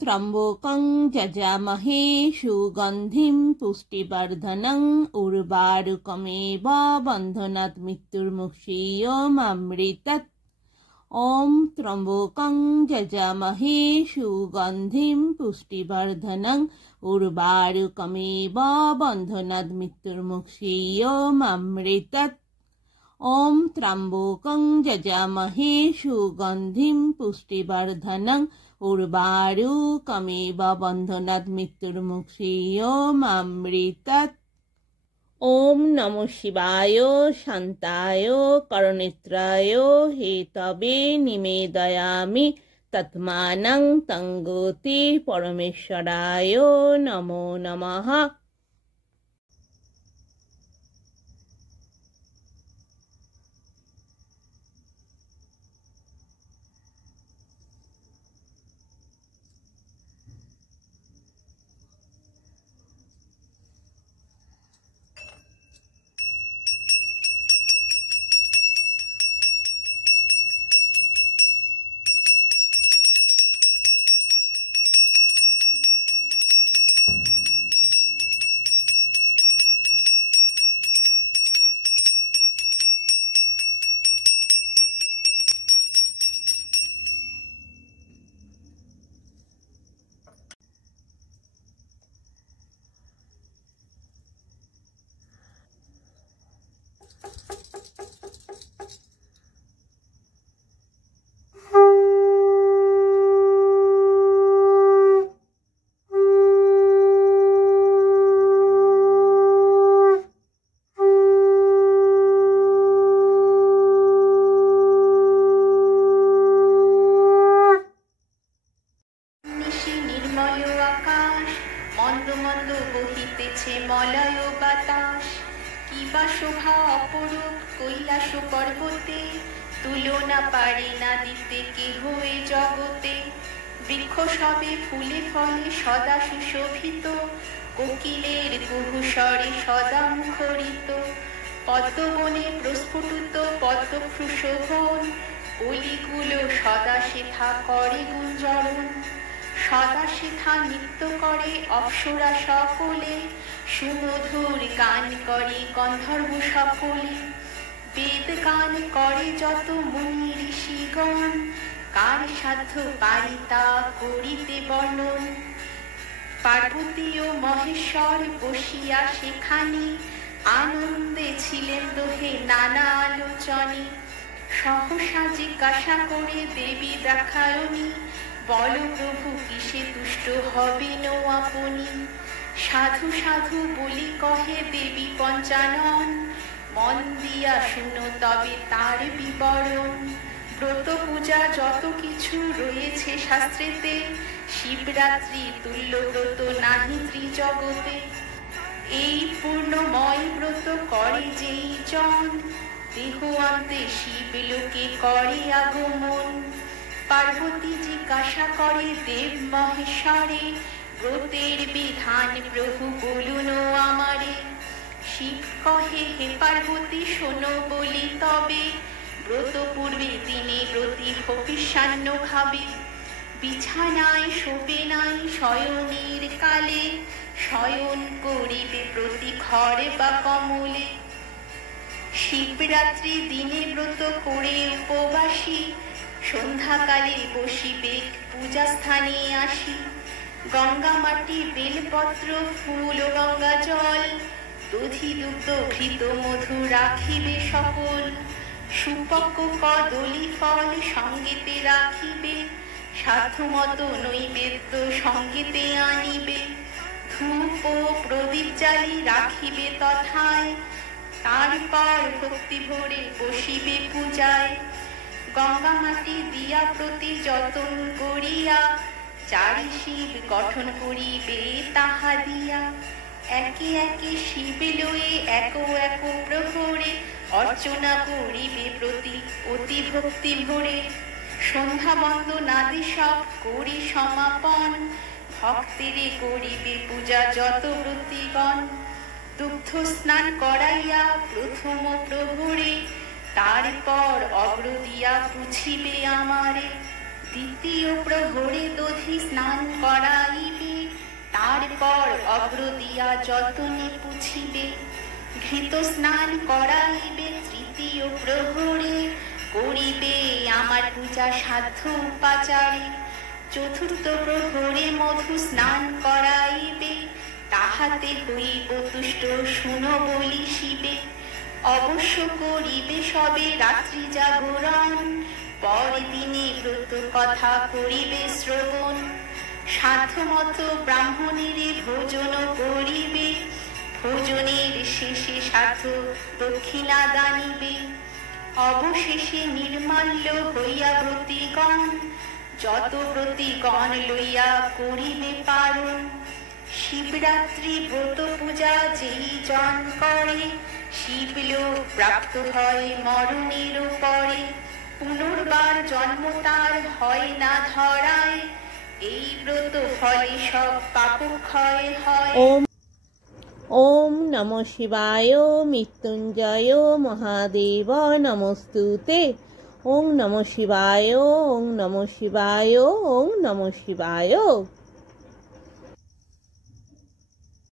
त्र्यम्बकं यजामहे सुगन्धिं पुष्टिवर्धनं उर्वारुकमेव बन्धनात् मृत्युर्मुक्षीयमामृतात्। ॐ त्र्यम्बकं यजामहे सुगन्धिं पुष्टिवर्धनं उर्वारुकमेव बन्धनात् मृत्युर्मुक्षीयमामृतात्। ॐ त्र्यम्बकं यजामहे सुगन्धिं पुष्टिवर्धनं उर्वारुकमेव बन्धनात् मृत्युर्मुक्षीयमामृतात्। ॐ नमो शिवाय शान्ताय करुणेत्राय हेतवे निवेदयामि तत्मानं तंगोति परमेश्वराय नमो नमः। सदा सुशोभित कोकिलेर कुहुस्वरे सदा मुखरित पद्मबने प्रस्फुटित पद्मशोभन कलिगुलो सदा सेथा करे गुंजरण सदा सेथा नृत्य करे अप्सरा सकले सुमधुर गान करे गंधर्व सकले वेद गान करे जत मुनि ऋषिगण कार साध्य पारि ता करिते वर्णन पार्वती ओ महेश्वर बसिया सेखाने आनंदे छिलेन दोहे नाना आलोचने सहसा जिज्ञासा करे देवी दाक्षायणी बलो प्रभु किसे तुष्ट हबेन आपनि साधु साधु बोली कहे देवी पंचानन मन दिया शुनो तबे तार विवरण व्रत पूजा जत किछु रयेछे शास्त्रेते शिवरात्रि तुल्य व्रत नाहि त्रिजगते এই পূর্ণময় ব্রত করে যেই জন দেহ অন্তে শিব লোকে করে আগমন পার্বতী জিজ্ঞাসা করে দেব মহেশ্বরে ব্রতের বিধান প্রভু বলুন আমারে শিব কহে হে পার্বতী শোনো বলি তবে ব্রত পূর্বে দিনে ব্রতী হবিষ্যান্ন খাবে বিছানায় শোবে নাই শয়নের কালে শয়ন করিবে প্রতি ঘরে বা কমলে শিবরাত্রি দিনে ব্রত করে উপবাসী সন্ধ্যাকালে বসিবে পূজা স্থানে আসি গঙ্গা মাটি বেলপত্র ফুল ও গঙ্গা জল দধি দুগ্ধ ঘৃত মধু রাখিবে সকল সুপক্ক কদলি ফল সঙ্গেতে রাখিবে সাধ্যমতো নৈবেদ্য সঙ্গেতে আনিবে ধূপ ও প্রদীপ জ্বালি রাখিবে তথায় তারপর ভক্তি ভরে বসিবে পূজায় গঙ্গা মাটি দিয়া প্রতি যতন করিয়া চারি শিব গঠন করিবে তাহা দিয়া একে একে শিবে লয়ে এক এক প্রহরে অর্চনা করিবে প্রতি অতি ভক্তি ভরে সন্ধ্যা বন্দনাদি সব করি সমাপন ভক্তেরে করিবে পূজা যত ব্রতীগণ দুগ্ধ স্নান করাইয়া প্রথম প্রহরে তারপর অগ্র দিয়া পুছিবে আমারে দ্বিতীয় প্রহরে দধি স্নান করাইবে, তারপর অগ্র দিয়া যতনে পুছিবে। ঘৃত স্নান করাইবে তৃতীয় প্রহরে, করিবে আমার পূজা সাধ্য উপাচারে। চতুর্থ প্রহরে মধু স্নান করাইবে, তাহাতে হইব তুষ্ট শুনো বলি শিবে। অবশ্য করিবে সবে রাত্রি জাগরণ, পরে দিনে ব্রত কথা করিবে শ্রবণ। সাধ্যমতো ব্রাহ্মণের ভোজন করিবে, ভোজনের শেষে সাধ্য দক্ষিণা দানিবে। অবশেষে নির্মাল্য হইয়া ব্রতিগণ, যত ব্রতিগণ লইয়া করিবে পারণ। শিবরাত্রি ব্রত পূজা যেই জন করে, শিবলোক প্রাপ্ত হয় মরণের পরে। পুনর্বার জন্ম তার হয় না ধরায়, এই ব্রত ফলে সব পাপক্ষয় হয়। ওম নমঃ শিবায় মৃত্যুঞ্জয় মহাদেব নমস্তুতে। ওম নমঃ শিবায়, ওম নমঃ শিবায়, ওম নমঃ শিবায়।